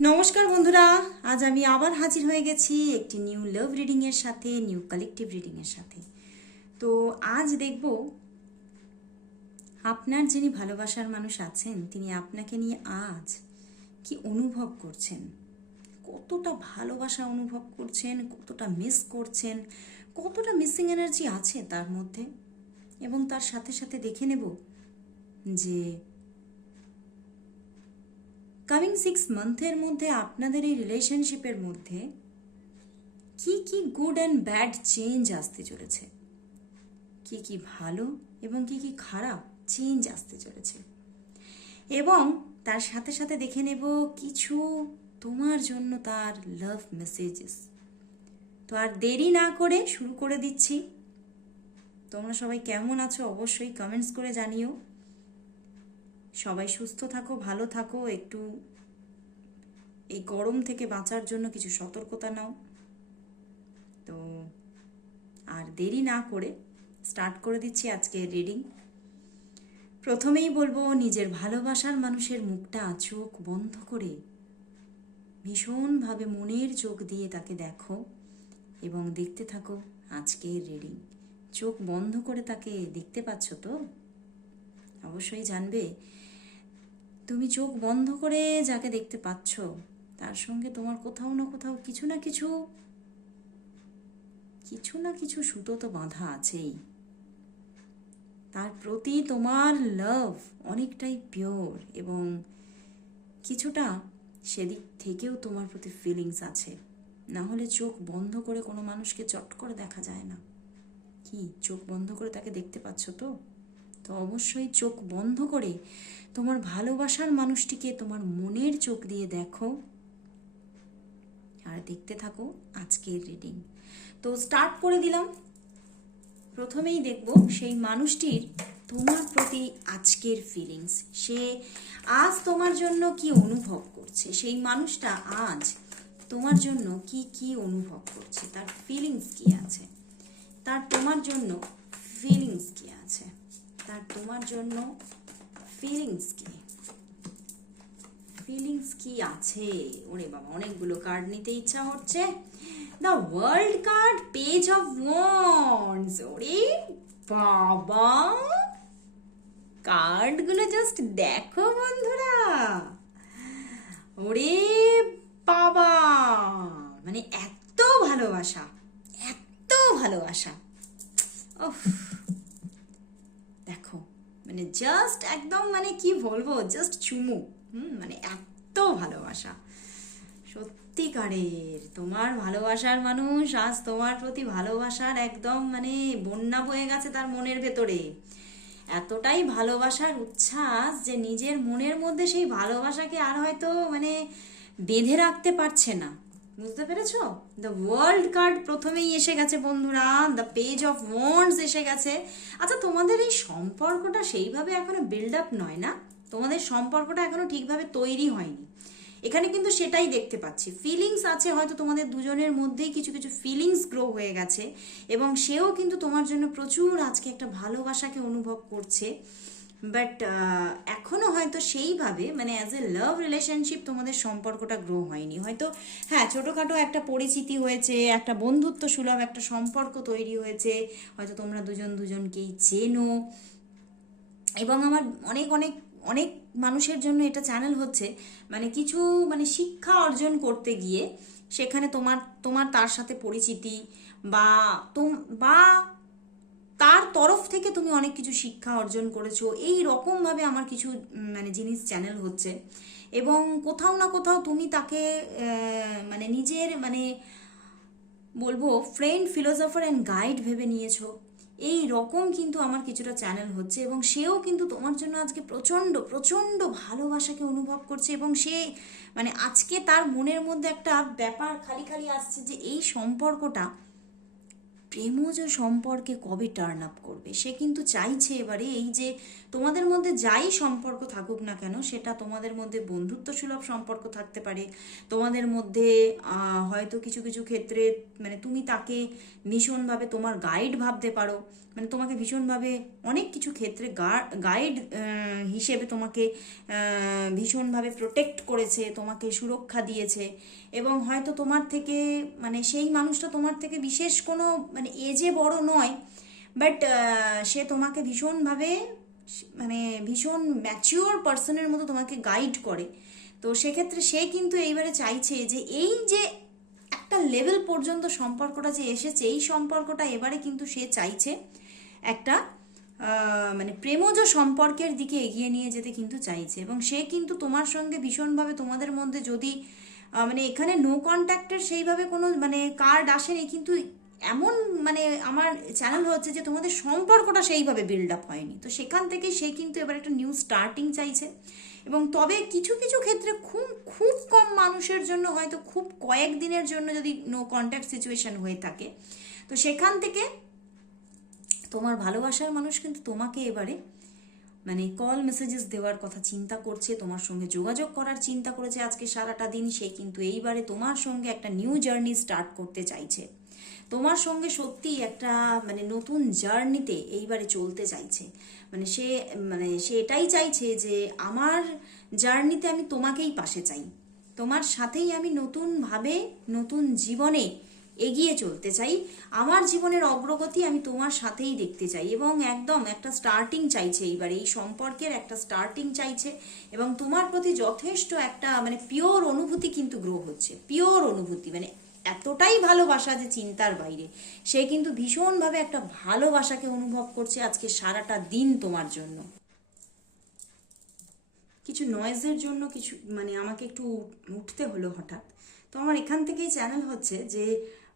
নমস্কার বন্ধুরা, আজ আমি আবার হাজির হয়ে গেছি একটি নিউ লাভ রিডিংয়ের সাথে নিউ কালেকটিভ রিডিংয়ের সাথে। তো আজ দেখব, আপনার যিনি ভালোবাসার মানুষ আছেন, তিনি আপনাকে নিয়ে আজ কি অনুভব করছেন? কতটা ভালোবাসা অনুভব করছেন, কতটা মিস করছেন, কতটা মিসিং এনার্জি আছে তার মধ্যে? এবং তার সাথে সাথে দেখে নেব যে কামিং সিক্স মান্থের মধ্যে আপনাদের এই রিলেশনশিপের মধ্যে কি কি গুড অ্যান্ড ব্যাড চেঞ্জ আসতে চলেছে? কি কি ভালো এবং কি কি খারাপ চেঞ্জ আসতে চলেছে? এবং তার সাথে সাথে দেখে নেব কিছু তোমার জন্য তার লাভ মেসেজেস তো আর দেরি না করে শুরু করে দিচ্ছি। তোমরা সবাই কেমন আছো অবশ্যই কমেন্টস করে জানিও। সবাই সুস্থ থাকো, ভালো থাকো, একটু এই গরম থেকে বাঁচার জন্য কিছু সতর্কতা নাও। তো আর দেরি না করে স্টার্ট করে দিচ্ছি আজকে রিডিং প্রথমেই বলব, নিজের ভালোবাসার মানুষের মুখটা চোখ বন্ধ করে ভীষণভাবে মনের চোখ দিয়ে তাকে দেখো এবং দেখতে থাকো আজকের রিডিং চোখ বন্ধ করে তাকে দেখতে পাচ্ছ তো? অবশ্যই জানবে। তুমি চোখ বন্ধ করে যাকে দেখতে পাচ্ছ, তার সঙ্গে তোমার কোথাও না কোথাও কিছু না কিছু কিছু না কিছু সুতো তো বাঁধা আছেই। তার প্রতি তোমার লাভ অনেকটাই পিওর এবং কিছুটা সেদিক থেকেও তোমার প্রতি ফিলিংস আছে। না হলে চোখ বন্ধ করে কোনো মানুষকে চট করে দেখা যায় না। কি? চোখ বন্ধ করে তাকে দেখতে পাচ্ছ তো? তো অবশ্যই চোখ বন্ধ করে তোমার ভালোবাসার মানুষটিকে তোমার মনের চোখ দিয়ে দেখো। আর দেখতে থাকো আজকের রিডিং তো স্টার্ট করে দিলাম। প্রথমেই দেখব সেই মানুষটির তোমার প্রতি আজকের ফিলিংস সে আজ তোমার জন্য কি অনুভব করছে? সেই মানুষটা আজ তোমার জন্য কি কি অনুভব করছে? তার ফিলিংস কি আছে? তার তোমার জন্য ফিলিংস কি আছে? তার তোমার জন্য ফিলিংস কি? ফিলিংস কি আছে? ওরে বাবা, অনেকগুলো কার্ড নিতে ইচ্ছা হচ্ছে। The world card page of wands ওরে বাবা! কার্ডগুলো জাস্ট দেখো বন্ধুরা। ওরে বাবা! মানে এত ভালোবাসা এত ভালোবাসা। ওফ মানে জাস্ট একদম মানে কি বলব জাস্ট চুমু। হুম মানে এত ভালোবাসা। সত্যিকারের তোমার ভালোবাসার মানুষ আজ তোমার প্রতি ভালোবাসার একদম মানে বন্যা বয়ে গেছে তার মনের ভেতরে। এতটাই ভালোবাসার উচ্ছ্বাস যে নিজের মনের মধ্যে সেই ভালোবাসাকে আর হয়তো মানে বেঁধে রাখতে পারছে না। বুঝতে পেরেছ? দ্য ওয়ার্ল্ড কার্ড প্রথমেই এসে গেছে বন্ধুরা। দ্য পেজ অফ ওয়ান্ডস এসে গেছে। আচ্ছা তোমাদের এই সম্পর্কটা সেইভাবে এখনও বিল্ড আপ নয় না? তোমাদের সম্পর্কটা এখনও ঠিকভাবে তৈরি হয়নি। এখানে কিন্তু সেটাই দেখতে পাচ্ছি। ফিলিংস আছে, হয়তো তোমাদের দুজনের মধ্যেই কিছু কিছু ফিলিংস গ্রো হয়ে গেছে। এবং সেও কিন্তু তোমার জন্য প্রচুর আজকে একটা ভালোবাসাকে অনুভব করছে। বাট এখনও হয়তো সেইভাবে মানে অ্যাজ এ লাভ রিলেশনশিপ তোমাদের সম্পর্কটা গ্রো হয়নি। হয়তো হ্যাঁ ছোটোখাটো একটা পরিচিতি হয়েছে, একটা বন্ধুত্ব সুলভ একটা সম্পর্ক তৈরি হয়েছে, হয়তো তোমরা দুজন দুজনকেই চেনো। এবং আমার অনেক অনেক অনেক মানুষের জন্য এটা চ্যানেল হচ্ছে মানে কিছু মানে শিক্ষা অর্জন করতে গিয়ে, সেখানে তোমার তোমার তার সাথে পরিচিতি বা তোম, বা তার তরফ থেকে তুমি অনেক কিছু শিক্ষা অর্জন করেছ। এই রকমভাবে আমার কিছু মানে জিনিস চ্যানেল হচ্ছে। এবং কোথাও না কোথাও তুমি তাকে মানে নিজের মানে বলব ফ্রেন্ড ফিলোসফার অ্যান্ড গাইড ভেবে নিয়েছো। এই রকম কিন্তু আমার কিছুটা চ্যানেল হচ্ছে এবং সেও কিন্তু তোমার জন্য আজকে প্রচণ্ড প্রচণ্ড ভালোবাসাকে অনুভব করছে এবং সে মানে আজকে তার মনের মধ্যে একটা ব্যাপার খালি খালি আসছে যে এই সম্পর্কটা প্রেমজ সম্পর্কে কবে টার্ন আপ করবে? সে কিন্তু চাইছে এবারে এই যে তোমাদের মধ্যে যাই সম্পর্ক থাকুক না কেন, সেটা তোমাদের মধ্যে বন্ধুত্ব সুলভ সম্পর্ক থাকতে পারে। তোমাদের মধ্যে হয়তো কিছু কিছু ক্ষেত্রে মানে তুমি তাকে ভীষণভাবে তোমার গাইড ভাবতে পারো। মানে তোমাকে ভীষণভাবে অনেক কিছু ক্ষেত্রে গাইড হিসেবে তোমাকে ভীষণভাবে প্রোটেক্ট করেছে, তোমাকে সুরক্ষা দিয়েছে। এবং হয়তো তোমার থেকে মানে সেই মানুষটা তোমার থেকে বিশেষ কোনো মানে এজে বড় নয় বাট সে তোমাকে ভীষণভাবে মানে ভীষণ ম্যাচিওর পার্সনের মতো তোমাকে গাইড করে। তো সেক্ষেত্রে সে কিন্তু এইবারে চাইছে যে এই যে একটা লেভেল পর্যন্ত সম্পর্কটা যে এসেছে, এই সম্পর্কটা এবারে কিন্তু সে চাইছে একটা মানে প্রেমজ সম্পর্কের দিকে এগিয়ে নিয়ে যেতে কিন্তু চাইছে। এবং সে কিন্তু তোমার সঙ্গে ভীষণভাবে তোমাদের মধ্যে যদি মানে এখানে নো কন্ট্যাক্টের সেইভাবে কোনো মানে কার্ড আসেনি, কিন্তু এমন মানে আমার চ্যানেল হচ্ছে যে তোমাদের সম্পর্কটা সেইভাবে বিল্ড আপ হয়নি। তো সেখান থেকে সে কিন্তু এবার একটা নিউ স্টার্টিং চাইছে এবং তবে কিছু কিছু ক্ষেত্রে খুব খুব কম মানুষের জন্য হয়তো খুব কয়েক দিনের জন্য যদি নো কন্ট্যাক্ট সিচুয়েশন হয়ে থাকে। তো সেখান থেকে তোমার ভালোবাসার মানুষ কিন্তু তোমাকে এবারে মানে কল মেসেজেস দেওয়ার কথা চিন্তা করছে, তোমার সঙ্গে যোগাযোগ করার চিন্তা করেছে। আজকে সারাটা দিন সে কিন্তু এইবারে তোমার সঙ্গে একটা নিউ জার্নি স্টার্ট করতে চাইছে। তোমার সঙ্গে সত্যি একটা মানে নতুন জার্নিতে এইবারে চলতে চাইছে। মানে সে মানে সে এটাই চাইছে যে আমার জার্নিতে আমি তোমাকেই পাশে চাই। তোমার সাথেই আমি নতুনভাবে, নতুন জীবনে এগিয়ে চলতে চাই। আমার জীবনের অগ্রগতি আমি তোমার সাথেই দেখতে চাই এবং একদম একটা স্টার্টিং চাইছে এইবার। এই সম্পর্কের একটা স্টার্টিং চাইছে এবং তোমার প্রতি যথেষ্ট একটা মানে পিওর অনুভূতি কিন্তু গ্রো হচ্ছে। পিওর অনুভূতি মানে এতটাই ভালোবাসা যে চিন্তার বাইরে। সে কিন্তু ভীষণভাবে একটা ভালোবাসাকে অনুভব করছে আজকে সারাটা দিন তোমার জন্য। কিছু নয়েজের জন্য কিছু মানে আমাকে একটু উঠতে হলো হঠাৎ। তো আমার এখান থেকেই চ্যানেল হচ্ছে যে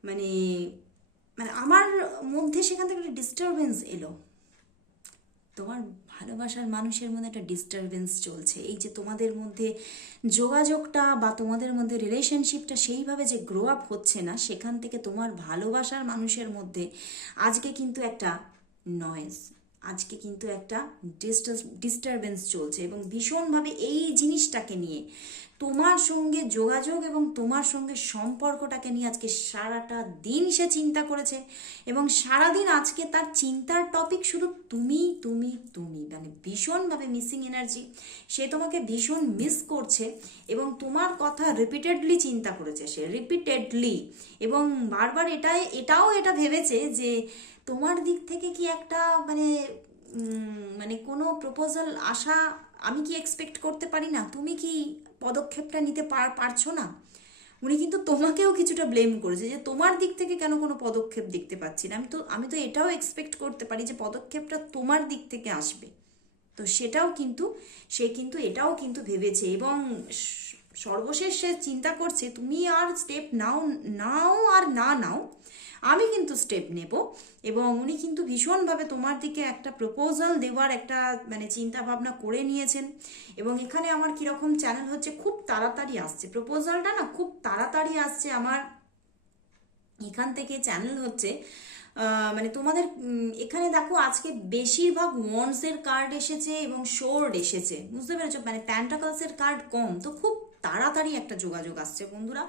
মানে মানে আমার মধ্যে সেখান থেকে একটা ডিস্টারবেন্স এলো। তোমার ভালোবাসার মানুষের মধ্যে একটা ডিস্টারবেন্স চলছে। এই যে তোমাদের মধ্যে যোগাযোগটা বা তোমাদের মধ্যে রিলেশনশিপটা সেইভাবে যে গ্রো আপ হচ্ছে না, সেখান থেকে তোমার ভালোবাসার মানুষের মধ্যে আজকে কিন্তু একটা নয়েজ আজকে কিন্তু একটা ডিস্টার্স ডিস্টারবেন্স চলছে এবং ভীষণভাবে এই জিনিসটাকে নিয়ে তোমার সঙ্গে যোগাযোগ এবং তোমার সঙ্গে সম্পর্কটাকে নিয়ে আজকে সারাটা দিন সে চিন্তা করেছে এবং সারাদিন আজকে তার চিন্তার টপিক শুধু তুমি তুমি তুমি মানে ভীষণভাবে মিসিং এনার্জি সে তোমাকে ভীষণ মিস করছে এবং তোমার কথা রিপিটেডলি চিন্তা করেছে সে রিপিটেডলি এবং বারবার এটাই, এটাও এটা ভেবেছে যে তোমার দিক থেকে কি একটা মানে মানে কোনো প্রপোজাল আসা আমি কি এক্সপেক্ট করতে পারি না? তুমি কি পদক্ষেপটা নিতে পার, পারছ না? উনি কিন্তু তোমাকেও কিছুটা ব্লেম করেছে যে তোমার দিক থেকে কেন কোনো পদক্ষেপ দেখতে পাচ্ছি না। আমি তো আমি তো এটাও এক্সপেক্ট করতে পারি যে পদক্ষেপটা তোমার দিক থেকে আসবে। তো সেটাও কিন্তু, সে কিন্তু এটাও কিন্তু ভেবেছে এবং সর্বশেষ সে চিন্তা করছে, তুমি আর স্টেপ নাও নাও আর না নাও। আমি কিন্তু স্টেপ নেব এবং উনি কিন্তু ভীষণভাবে তোমার দিকে একটা প্রপোজাল দেওয়ার একটা মানে চিন্তা ভাবনা করে নিয়েছেন। এবং এখানে আমার কীরকম চ্যানেল হচ্ছে, খুব তাড়াতাড়ি আসছে। প্রপোজালটা না খুব তাড়াতাড়ি আসছে আমার। এখান থেকে চ্যানেল হচ্ছে মানে তোমাদের এখানে দেখো আজকে বেশিরভাগ ওয়ান্সের কার্ড এসেছে এবং শোর্ড এসেছে। বুঝতে পেরেছ? মানে প্যান্টাকলসের কার্ড কম। তো খুব তাড়াতাড়ি একটা যোগাযোগ আসছে বন্ধুরা।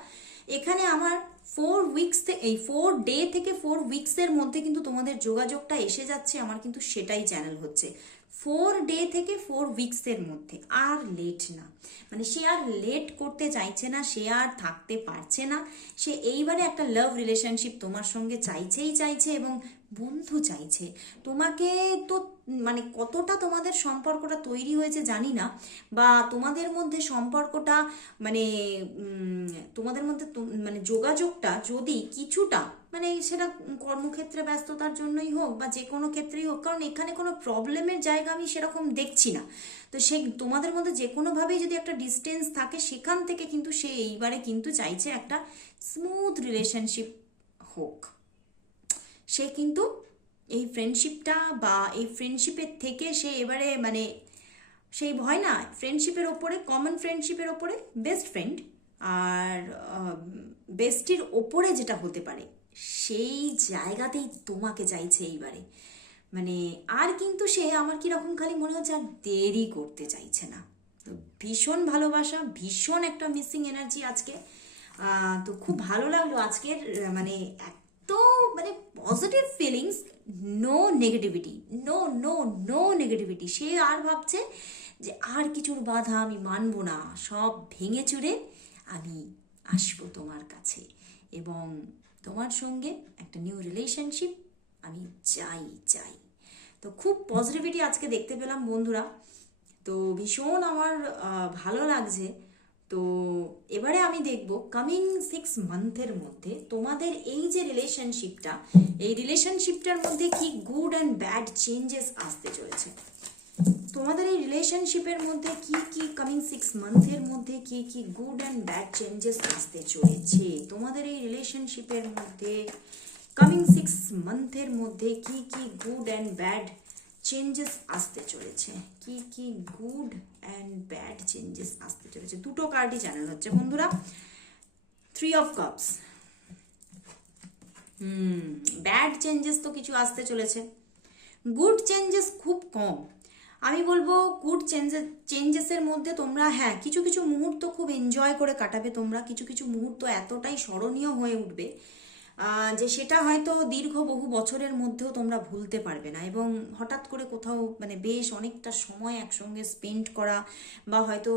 এখানে আমার ফোর উইকস এই ফোর ডে থেকে ফোর উইকসের মধ্যে কিন্তু তোমাদের যোগাযোগটা এসে যাচ্ছে, আমার কিন্তু সেটাই চ্যানেল হচ্ছে। ফোর ডে থেকে ফোর উইকসের মধ্যে, আর লেট না। মানে সে আর লেট করতে চাইছে না, সে আর থাকতে পারছে না। সে এইবারে একটা লাভ রিলেশনশিপ তোমার সঙ্গে চাইছেই চাইছে এবং বন্ধু চাইছে। তোমাকে তো মানে কতটা তোমাদের সম্পর্কটা তৈরি হয়েছে জানি না, বা তোমাদের মধ্যে সম্পর্কটা মানে তোমাদের মধ্যে মানে যোগাযোগটা যদি কিছুটা মানে সেটা কর্মক্ষেত্রে ব্যস্ততার জন্যই হোক বা যে কোনো ক্ষেত্রেই হোক, কারণ এখানে কোনো প্রবলেমের জায়গা আমি সেরকম দেখছি না। তো সে, তোমাদের মধ্যে যে কোনোভাবেই যদি একটা ডিস্টেন্স থাকে, সেখান থেকে কিন্তু সে এইবারে কিন্তু চাইছে একটা স্মুথ রিলেশনশিপ হোক। সে কিন্তু এই ফ্রেন্ডশিপটা বা এই ফ্রেন্ডশিপের থেকে সে এবারে মানে সেই ভয় না ফ্রেন্ডশিপের ওপরে কমন ফ্রেন্ডশিপের ওপরে বেস্ট ফ্রেন্ড আর বেস্টির ওপরে যেটা হতে পারে, সেই জায়গাতেই তোমাকে চাইছে এইবারে। মানে আর কিন্তু সে আমার কীরকম খালি মনে হচ্ছে আর দেরি করতে চাইছে না। তো ভীষণ ভালোবাসা, ভীষণ একটা মিসিং এনার্জি আজকে। তো খুব ভালো লাগল আজকের মানে মানে এত মানে positive feelings no negativity no no no negativity সে আর ভাবছে যে আর কিছুর বাধা আমি মানব না, সব ভেঙে চুরে আমি আসব তোমার কাছে। এবং তোমার সঙ্গে একটা নিউ রিলেশনশিপ আমি চাই চাই। তো খুব পজিটিভিটি আজকে দেখতে পেলাম বন্ধুরা। তো ভীষণ আমার ভালো লাগছে। তো এবারে আমি দেখব কামিং সিক্স মান্থের মধ্যে তোমাদের এই যে রিলেশনশিপটা এই রিলেশনশিপটার মধ্যে কি গুড অ্যান্ড ব্যাড চেঞ্জেস আসতে চলেছে? তোমাদের এই রিলেশনশিপের মধ্যে কি কি কামিং সিক্স মান্থের মধ্যে কি কি গুড অ্যান্ড ব্যাড চেঞ্জেস আসতে চলেছে? তোমাদের এই রিলেশনশিপের মধ্যে কামিং সিক্স মান্থের মধ্যে কি কি গুড অ্যান্ড ব্যাড চেঞ্জেস আসতে চলেছে। কি কি গুড অ্যান্ড ব্যাড চেঞ্জেস আসতে চলেছে। দুটো কার্ডই চ্যানেল হচ্ছে। বন্ধুরা three of cups hmm bad changes তো কিছু আসতে চলেছে। গুড চেঞ্জেস খুব কম। আমি বলব গুড চেঞ্জেস চেঞ্জেসের মধ্যে তোমরা হ্যাঁ কিছু কিছু মুহূর্ত খুব এনজয় করে কাটাবে তোমরা। কিছু কিছু মুহূর্ত এতটাই স্মরণীয় হয়ে উঠবে যে সেটা হয়তো দীর্ঘ বহু বছরের মধ্যেও তোমরা ভুলতে পারবে না এবং হঠাৎ করে কোথাও মানে বেশ অনেকটা সময় একসঙ্গে স্পেন্ড করা বা হয়তো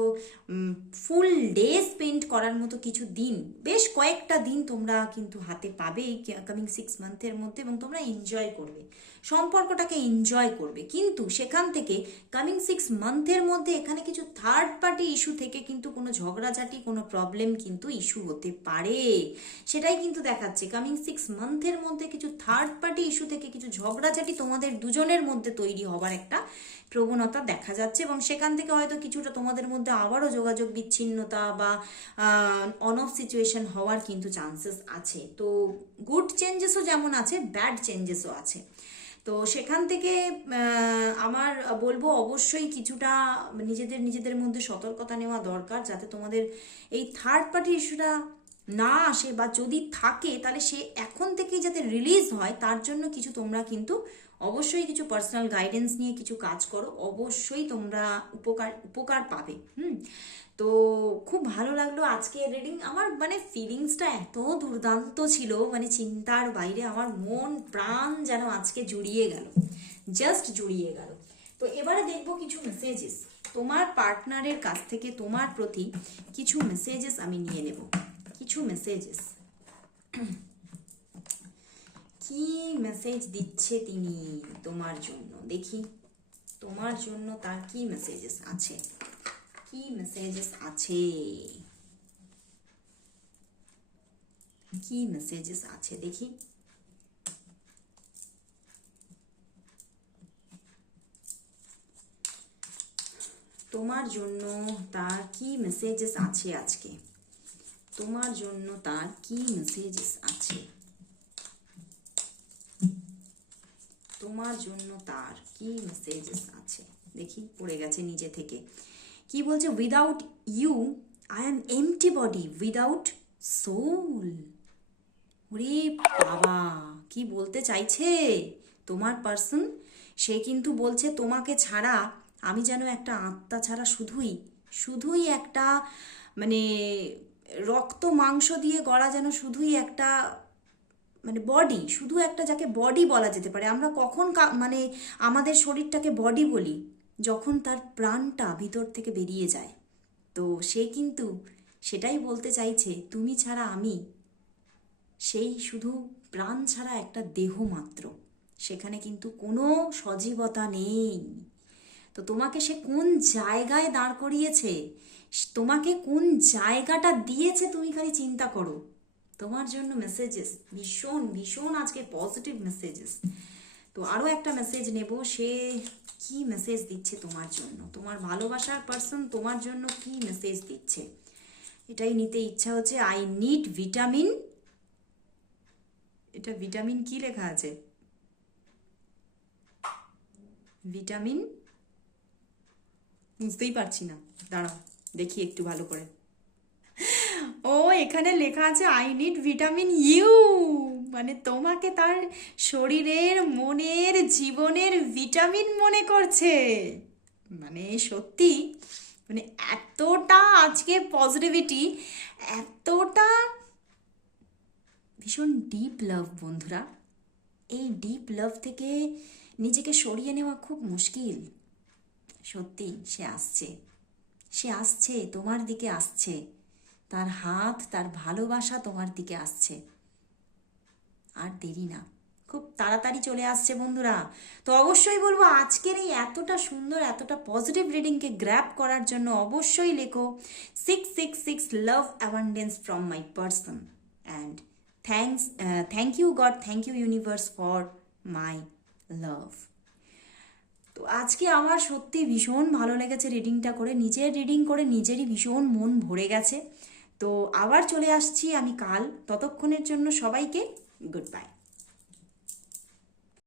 ফুল ডে স্পেন্ড করার মতো কিছু দিন, বেশ কয়েকটা দিন তোমরা কিন্তু হাতে পাবে কামিং সিক্স মান্থের মধ্যে এবং তোমরা এনজয় করবে। সম্পর্কটাকে এনজয় করবে। কিন্তু সেখান থেকে কামিং সিক্স মান্থের মধ্যে এখানে কিছু থার্ড পার্টি ইস্যু থেকে কিন্তু কোনো ঝগড়াঝাটি, কোনো প্রবলেম কিন্তু ইস্যু হতে পারে। সেটাই কিন্তু দেখাচ্ছে। কামিং সিক্স মান্থের মধ্যে কিছু থার্ড পার্টি ইস্যু থেকে কিছু ঝগড়াঝাটি তোমাদের দুজনের মধ্যে তৈরি হবার একটা প্রবণতা দেখা যাচ্ছে এবং সেখান থেকে হয়তো কিছুটা তোমাদের মধ্যে আবারও যোগাযোগ বিচ্ছিন্নতা বা অন অফ সিচুয়েশন হওয়ার কিন্তু চান্সেস আছে। তো গুড চেঞ্জেসও যেমন আছে ব্যাড চেঞ্জেসও আছে। তো সেখান থেকে আমার বলব অবশ্যই কিছুটা নিজেদের নিজেদের মধ্যে সতর্কতা নেওয়া দরকার যাতে তোমাদের এই থার্ড পার্টি ইস্যুটা না আসে বা যদি থাকে তাহলে সে এখন থেকেই যাতে রিলিজ হয়, তার জন্য কিছু তোমরা কিন্তু অবশ্যই কিছু পার্সোনাল গাইডেন্স নিয়ে কিছু কাজ করো, অবশ্যই তোমরা উপকার উপকার পাবে, হুম? তো খুব ভালো লাগল আজকে রিডিং আমার মানে ফিলিংসটা এত দুর্দান্ত ছিল মানে চিন্তার বাইরে আমার মন, প্রাণ যেন আজকে জুড়িয়ে গেল জাস্ট জুড়িয়ে গেল। তো এবারে দেখব কিছু মেসেজেস তোমার পার্টনারের কাছ থেকে তোমার প্রতি কিছু মেসেজেস আমি নিয়ে নেব, কিছু মেসেজেস কি মেসেজ দিচ্ছে তিনি তোমার জন্য? দেখি। তোমার জন্য তার কি মেসেজেস আছে? কি মেসেজেস আছে? কি মেসেজেস আছে? দেখি। তোমার জন্য তার কি মেসেজেস আছে আজকে? তোমার জন্য তার কি মেসেজেস আছে? তোমার জন্য তার কি মেসেজেস আছে? দেখি, পড়ে গেছে নিজে থেকে। কি বলছে without you I am empty body without soul ওরে বাবা, কি বলতে চাইছে? তোমার পার্সন সে কিন্তু বলছে, তোমাকে ছাড়া আমি যেন একটা আত্মা ছাড়া শুধুই শুধুই একটা মানে রক্ত মাংস দিয়ে গড়া যেন শুধুই একটা মানে বডি শুধু একটা যাকে বডি বলা যেতে পারে। আমরা কখন মানে আমাদের শরীরটাকে বডি বলি, যখন তার প্রাণটা ভিতর থেকে বেরিয়ে যায়। তো সে কিন্তু সেটাই বলতে চাইছে, তুমি ছাড়া আমি, সেই শুধু প্রাণ ছাড়া একটা দেহ মাত্র। সেখানে কিন্তু কোনো সজীবতা নেই। তো তোমাকে সে কোন জায়গায় দাঁড় করিয়েছে? তোমাকে কোন জায়গাটা দিয়েছে তুমি খালি চিন্তা করো। তোমার জন্য মেসেজেস ভীষণ ভীষণ আজকে পজিটিভ মেসেজেস তো আরও একটা মেসেজ নেব, সে কি মেসেজ দিচ্ছে তোমার জন্য? তোমার ভালোবাসার পার্সন তোমার জন্য কি মেসেজ দিচ্ছে? এটাই নিতে ইচ্ছা হচ্ছে। আই নিড ভিটামিন এটা ভিটামিন কি লেখা আছে? ভিটামিন বুঝতেই পারছি না। দাঁড়াও, দেখি একটু ভালো করে। ও, এখানে লেখা আছে আই নিড ভিটামিন ইউ মানে তোমাকে তার শরীরের, মনের, জীবনের ভিটামিন মনে করছে। মানে সত্যি মানে এতটা আজকে পজিটিভিটি এতটা ভীষণ ডিপ লাভ বন্ধুরা। এই ডিপ লাভ থেকে নিজেকে সরিয়ে নেওয়া খুব মুশকিল। সত্যি, সে আসছে। সে আসছে, তোমার দিকে আসছে। তার হাত, তার ভালোবাসা তোমার দিকে আসছে। আর দেরি না। খুব তাড়াতাড়ি চলে আসছে বন্ধুরা। তো অবশ্যই বলব আজকের এই এতটা সুন্দর, এতটা পজিটিভ রিডিংকে গ্র্যাপ করার জন্য অবশ্যই লেখো six six six love abundance from my person and thanks thank you God thank you universe for my love তো আজকে আমার সত্যি ভীষণ ভালো লেগেছে রিডিংটা করে। নিজের রিডিং করে নিজেরই ভীষণ মন ভরে গেছে। তো আবার চলে আসছি আমি কাল। ততক্ষণের জন্য সবাইকে গুড বাই